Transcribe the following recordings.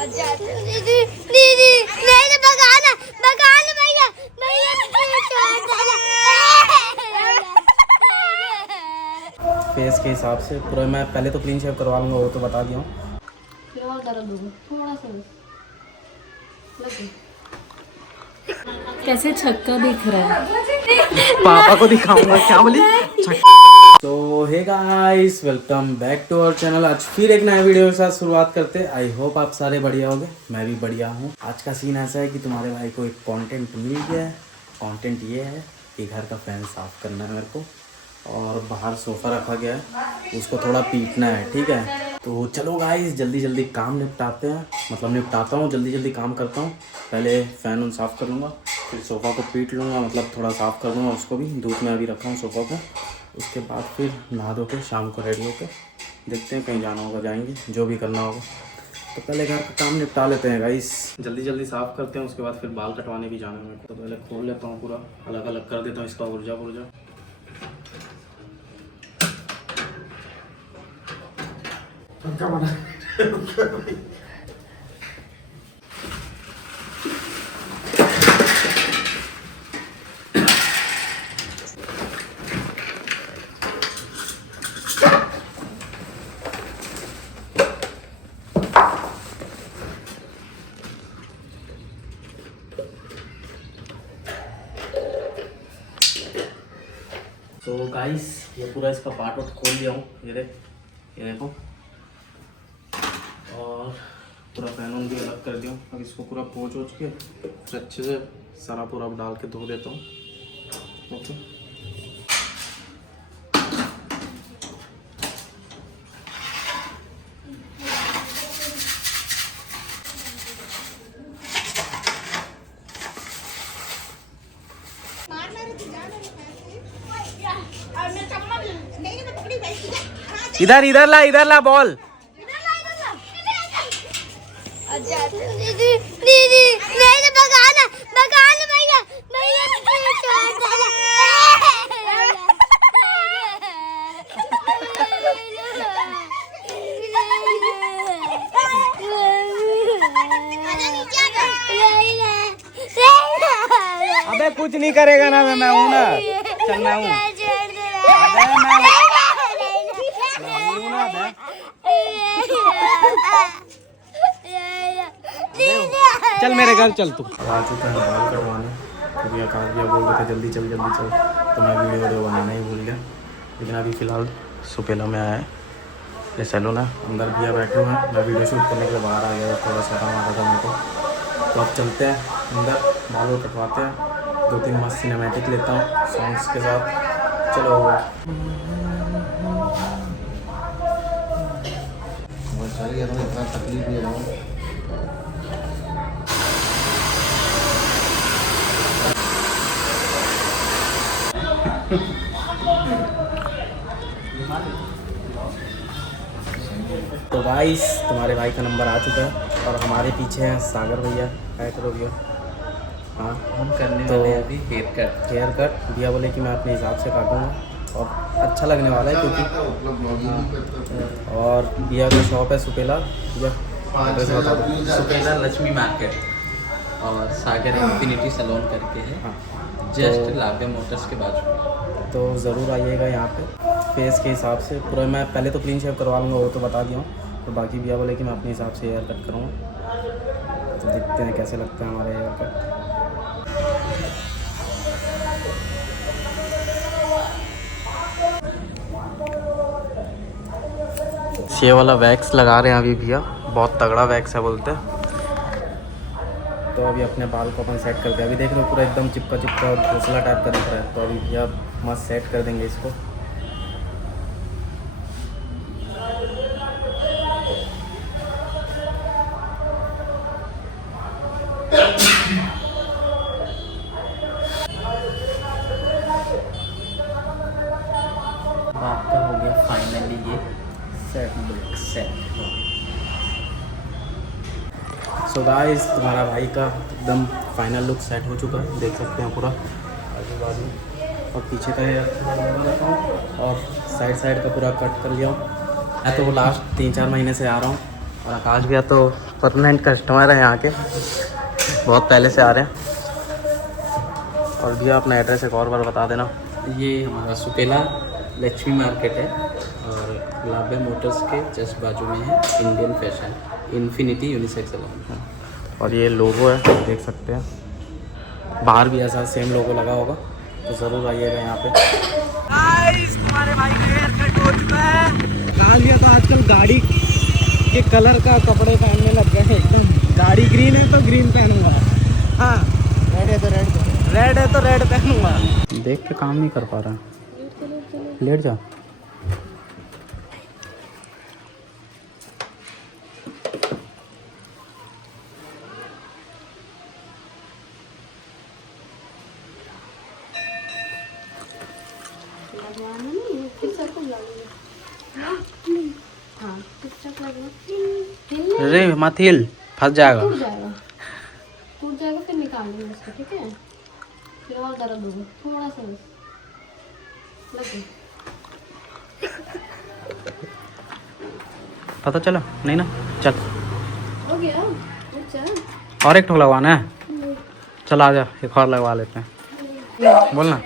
अच्छा दीदी दीदी नहीं भगाना भगाना भैया भैया फेस के हिसाब से पूरा मैं पहले तो क्लीन शेव करवा लूँगा, वो तो बता दिया हूँ। फिर और दर्द दूँगा थोड़ा सा लगे। कैसे छक्का दिख रहा है पापा को दिखाऊंगा क्या बोली। तो hey guys, welcome back to our channel. आज फिर एक नए वीडियो के साथ शुरुआत करते हैं। आई होप आप सारे बढ़िया होंगे, मैं भी बढ़िया हूँ। आज का सीन ऐसा है कि तुम्हारे भाई को एक कंटेंट मिल गया है। कंटेंट ये है कि घर का फैन साफ करना है मेरे को, और बाहर सोफ़ा रखा गया है, उसको थोड़ा पीटना है। ठीक है, तो चलो गाइस जल्दी जल्दी काम निपटाते हैं, मतलब निपटाता हूँ, जल्दी जल्दी काम करता हूँ। पहले फ़ैन उन साफ़ कर लूँगा, फिर सोफ़ा को पीट लूँगा, मतलब थोड़ा साफ़ कर दूँगा उसको भी। धूप में अभी रखा हूँ सोफ़ा को। उसके बाद फिर नहा धो के शाम को रेडी होके देखते हैं, कहीं जाना होगा जाएंगे, जो भी करना होगा। तो पहले घर का काम निपटा लेते हैं गाइस, जल्दी जल्दी साफ़ करते हैं। उसके बाद फिर बाल कटवाने भी जाना है मेरे को, तो पहले खोल लेता हूँ, पूरा अलग अलग कर देता हूँ इसका ऊर्जा। तो गाइस ये पूरा इसका पार्ट वाट खोल लिया हूँ, ये देखो, और पूरा फैन भी अलग कर दिया हूँ। अब इसको पूरा पोंछ वोच के फिर अच्छे से सारा पूरा डाल के धो देता हूँ। ओके, इधर ला बॉल। अच्छा दीदी दीदी नहीं भगाना भगाना भैया भैया अबे कुछ नहीं करेगा ना, मैं हूँ ना, चलना हूँ। चल मेरे घर चल तू। आ चुके हैं बाल कटवाने, क्योंकि आकाश भैया बोल रहे थे जल्दी चल, तो मैं वीडियो बनाना ही भूल गया। लेकिन अभी फ़िलहाल सुपेला में आया है, ये सैलून है, अंदर भैया बैठे हुए हैं। मैं वीडियो शूट करने के लिए बाहर आ गया, थोड़ा सा काम आ रहा था मेरे को। तो अब चलते हैं अंदर, बाल कटवाते हैं, 2-3 मस्त सिनेमैटिक लेता हूँ सॉन्ग्स के साथ। चलो इतना तकलीफ ले रहा हूँ। तो गाइस तुम्हारे भाई का नंबर आ चुका है, और हमारे पीछे हैं सागर भैया। क्या करो भैया? हाँ, हम करने तो वाले हैं अभी हेयर कट। भैया बोले कि मैं अपने हिसाब से काटूँगा, और अच्छा लगने वाला है क्योंकि हाँ। और भैया का शॉप है सुपेला, भैया एड्रेस बता दो। सुपेला लक्ष्मी मार्केट और सागर इन्फिनिटी सैलून करके है, हाँ, जस्ट लाभ्या मोटर्स के बाजू। तो ज़रूर आइएगा यहाँ पे। फेस के हिसाब से पूरा मैं पहले तो क्लीन शेव करवा लूँगा, वो तो बता दिया हूँ। तो बाकी भैया बोले कि मैं अपने हिसाब से हेयर कट करूँगा, तो देखते हैं कैसे लगता है हमारे हेयर कट। ये वाला वैक्स लगा रहे हैं अभी भैया, बहुत तगड़ा वैक्स है बोलते हैं। तो अभी अपने बाल को अपन सेट करते हैं। अभी देख रहे हो पूरा एकदम चिपका घोंसला टाइप का दिख रहा है, तो अभी भैया मस्त सेट कर देंगे इसको। आपका हो गया फाइनली ये सेट। सो गाइस तुम्हारा भाई का एकदम फाइनल लुक सेट हो चुका है, देख सकते हैं पूरा आजू बाजू, और पीछे का हेयर थोड़ा लंबा रखा हूँ, और साइड का पूरा कट कर लिया हूँ। मैं तो वो लास्ट 3-4 महीने से आ रहा हूँ, और आकाश भैया तो परमानेंट कस्टमर है यहाँ के, बहुत पहले से आ रहे हैं। और भैया अपना एड्रेस एक और बार बता देना। ये हमारा सुपेला लक्ष्मी मार्केट है और गुलाबे मोटर्स के जस्ट बाजू में है Indian fashion infinity unisex salon. और ये लोगो है, देख सकते हैं। बाहर भी ऐसा सेम लोगो लगा होगा, तो ज़रूर आइएगा यहाँ पे। तुम्हारे भाई का हेयर कट हो चुका है। आकाश भैया तो आजकल गाड़ी के कलर का कपड़े पहनने लग गए हैं एकदम। गाड़ी ग्रीन है तो ग्रीन पहनूंगा, हाँ रेड है तो रेड पहनूंगा। देख के काम नहीं कर पा रहा, लेट जा। अरे मत हिल, फंस जाएगा। टूट जाएगा फिर निकाल लेंगे उसको, ठीक है? फिर और दर्द होगा थोड़ा सा बस, लगे। पता चला नहीं ना? चल हो गया, अच्छा। और एक ठो लगवाना है, चल आ जा एक और लगवा लेते हैं। बोलना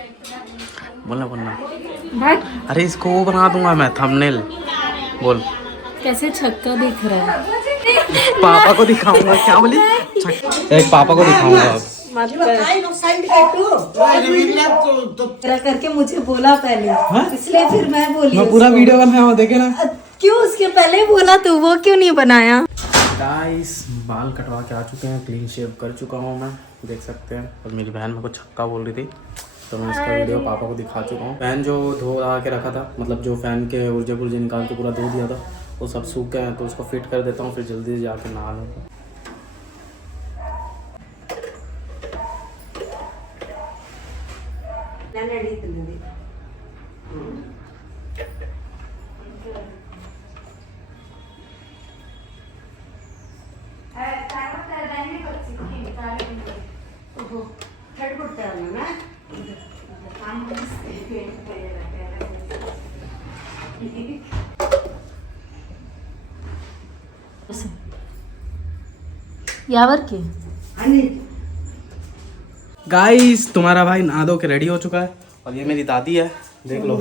भाई अरे इसको वो बना दूंगा मैं थंबनेल। बोल। कैसे छक्का दिख रहा है। पापा को दिखाऊंगा, क्या बोली? एक पापा को दिखाऊंगा अब। मेरा करके मुझे बोला पहले, इसलिए फिर मैं बोली। मैं पूरा वीडियो बनाया हूँ, देखे ना? क्यों उसके पहले बोला तू, वो क्यों नहीं बनाया? गाइस बाल कटवा के आ चुके हैं, क्लीन शेव कर चुका हूँ मैं, देख सकते हैं। और मेरी बहन मेरे को छक्का बोल रही थी, तो मैं इसका वीडियो पापा को दिखा चुका हूँ। फैन जो धो धा के रखा था, मतलब जो फैन के ऊर्जे पुर्जे निकाल के पूरा धो दिया था, वो सब सूख गए हैं, तो उसको फिट कर देता हूँ, फिर जल्दी जाके नहा लूँगा। यावर के गाइस तुम्हारा भाई नहा धो के रेडी हो चुका है, और ये मेरी दादी है, देख लो।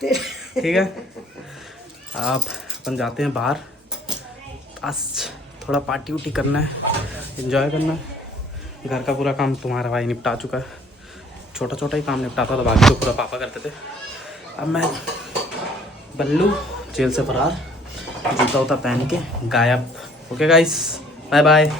ठीक है, आप अपन जाते हैं बाहर, बस थोड़ा पार्टी उटी करना है, एंजॉय करना है। घर का पूरा काम तुम्हारा भाई निपटा चुका है, छोटा छोटा ही काम निपटाता था, बाकी तो पूरा पापा करते थे। अब मैं बल्लू जेल से फरार, जूता उता पहन के गायब। Okay guys, bye bye.